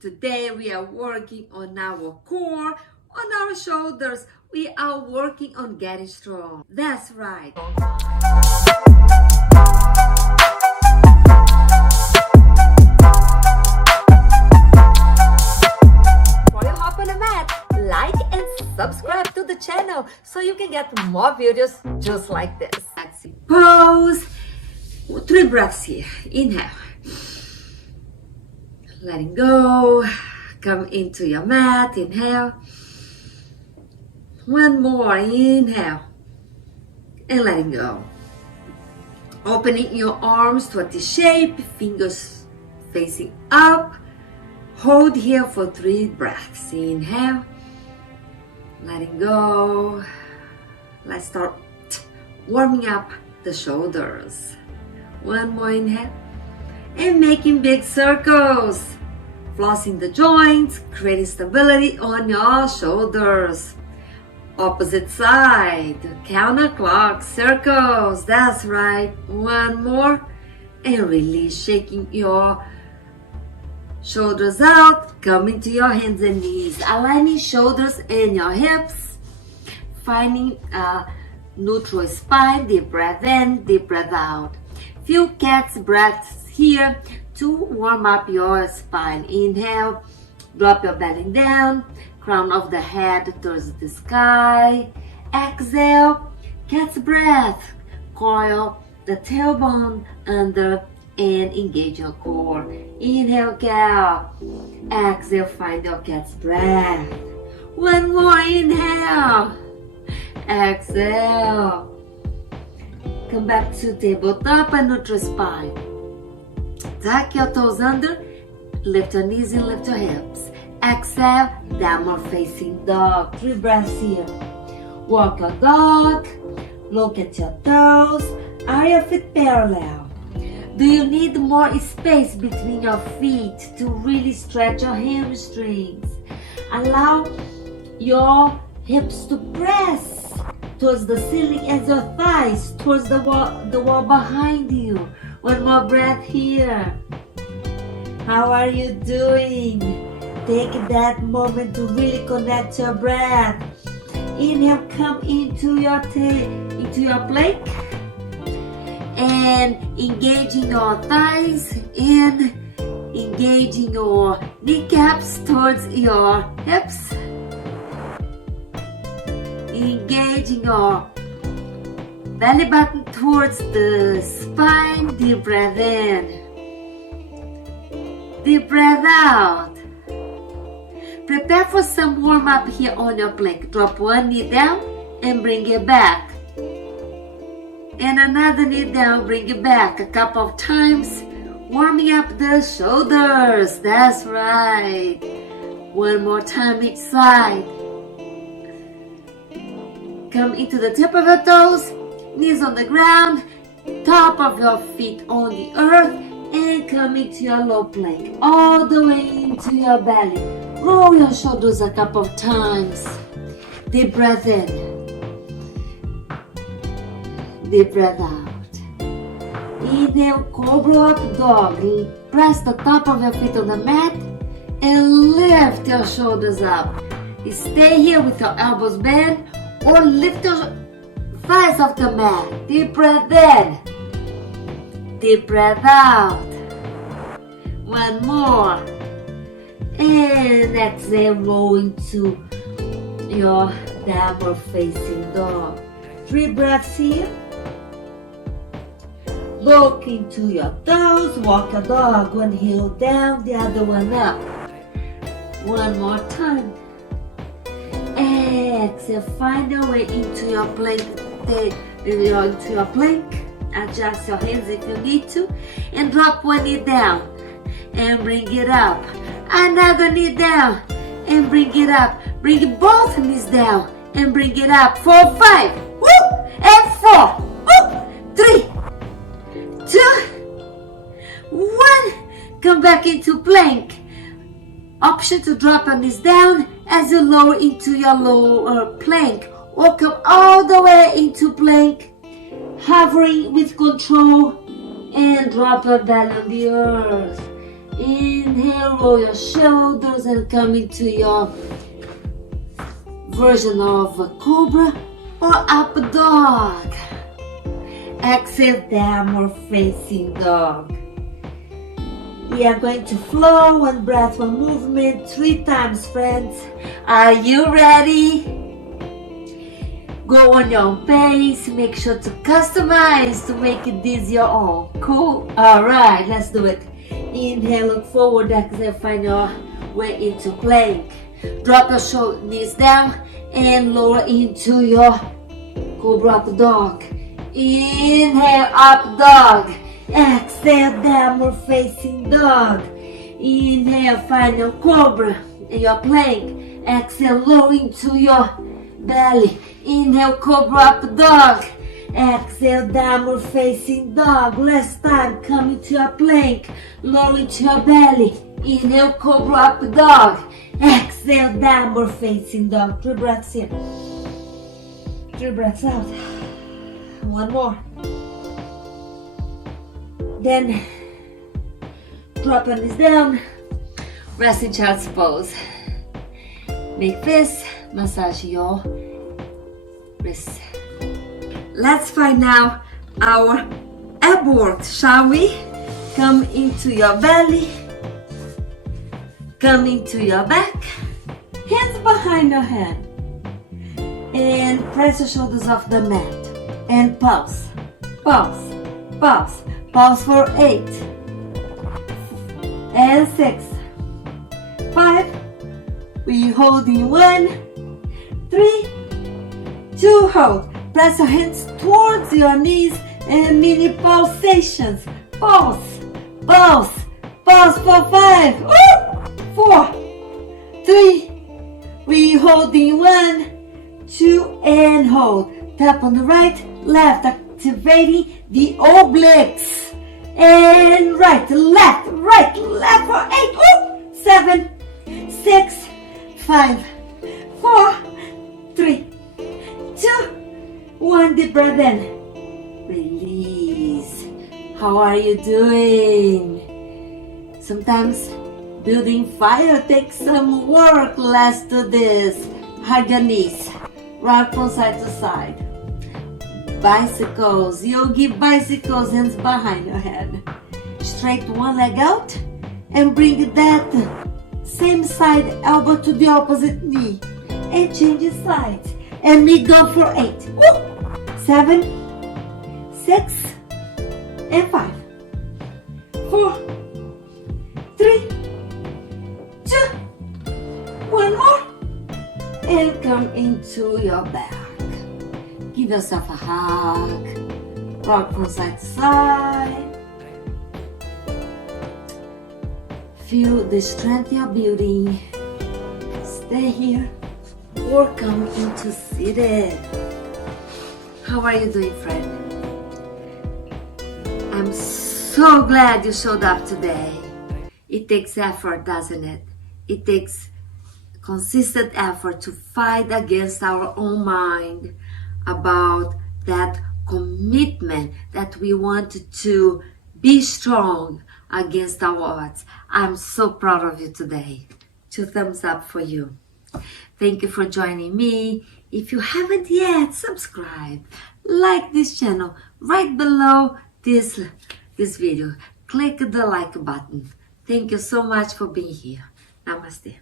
Today we are working on our core, on our shoulders. We are working on getting strong. That's right. Before you hop on the mat, like and subscribe to the channel so you can get more videos just like this. Pose. 3 breaths here. Inhale. Letting go. Come into your mat. Inhale. One more. Inhale. And letting go. Opening your arms to a T shape. Fingers facing up. Hold here for 3 breaths. Inhale. Letting go. Let's start warming up the shoulders. One more inhale. And making big circles. Flossing the joints, creating stability on your shoulders. Opposite side, counterclock circles. That's right. One more. And release, shaking your shoulders out. Coming to your hands and knees. Aligning shoulders and your hips. Finding a neutral spine. Deep breath in, deep breath out. Few cat's breaths here to warm up your spine. Inhale, drop your belly down, crown of the head towards the sky. Exhale, cat's breath, coil the tailbone under and engage your core. Inhale, cow. Exhale, find your cat's breath. One more inhale. Exhale. Come back to tabletop and neutral spine. Tuck your toes under, lift your knees and lift your hips. Exhale, downward facing dog. 3 breaths here. Walk your dog, look at your toes. Are your feet parallel? Do you need more space between your feet to really stretch your hamstrings? Allow your hips to press towards the ceiling as your thighs towards the wall behind you. One more breath here. How are you doing? Take that moment to really connect your breath. Inhale, come into your plank and engaging your thighs and engaging your kneecaps towards your hips. Engaging your belly button towards the spine. Deep breath in. Deep breath out. Prepare for some warm up here on your plank. Drop one knee down and bring it back. And another knee down, bring it back a couple of times. Warming up the shoulders. That's right. One more time each side. Come into the tip of your toes, knees on the ground, top of your feet on the earth, and come into your low plank, all the way into your belly. Roll your shoulders a couple of times. Deep breath in. Deep breath out. Inhale, cobra up dog. Press the top of your feet on the mat and lift your shoulders up. Stay here with your elbows bent, or lift your thighs off the mat. Deep breath in. Deep breath out. One more. And exhale, roll into your downward facing dog. 3 breaths here. Look into your toes. Walk your dog. One heel down, the other one up. One more time. Exhale, find your way into your plank. Into your plank. Adjust your hands if you need to. And drop one knee down. And bring it up. Another knee down. And bring it up. Bring both knees down. And bring it up. 4, 5. Woo! And 4. Woo! 3, 2, 1. Come back into plank. Option to drop your knees down as you lower into your lower plank, or come all the way into plank, hovering with control, and drop your belly on the earth. Inhale, roll your shoulders and come into your version of a cobra or up dog. Exhale, downward facing dog. We are going to flow one breath, one movement, 3 times, friends. Are you ready? Go on your own pace. Make sure to customize to make this your own. Cool? Alright, let's do it. Inhale, look forward. Exhale, find your way into plank. Drop your knees down and lower into your cobra up dog. Inhale, up dog. Exhale, downward facing dog. Inhale, find your cobra in your plank. Exhale, lower into your belly. Inhale, cobra up dog. Exhale, downward facing dog. Last time, come into your plank. Lower into your belly. Inhale, cobra up dog. Exhale, downward facing dog. 3 breaths in. 3 breaths out. 1 more. Then drop your knees down. Rest in child's pose. Make this. Massage your wrists. Let's find now our ab work, shall we? Come into your belly. Come into your back. Hands behind your head. And press your shoulders off the mat. And pulse. Pulse. Pulse. Pulse for 8. And 6. 5. We hold in 1. 3. 2. Hold. Press your hands towards your knees and mini pulsations. Pulse, pulse, pulse for 5, 4, 3. We hold in 1, 2, and hold. Tap on the right, left, activating the obliques. And right, left for 8, 7, 6, 5, 4, 3, 2, 1. Deep breath in. Release. How are you doing? Sometimes building fire takes some work. Let's do this. Hug your knees. Rock from side to side. Bicycles. Yogi bicycles. Hands behind your head. Straight one leg out. And bring that same side elbow to the opposite knee. And change the sides. And we go for 8. 7, 6, and 5, 4, 3, 2, 1 more. And come into your back. Give yourself a hug. Rock from side to side. Feel the strength you're building. Stay here or come into seated. How are you doing, friend? I'm so glad you showed up today. It takes effort, doesn't it? It takes consistent effort to fight against our own mind about that commitment that we want to be strong against our odds. I'm so proud of you today. 2 thumbs up for you. Thank you for joining me. If you haven't yet, subscribe, like this channel right below this video. Click the like button. Thank you so much for being here. Namaste.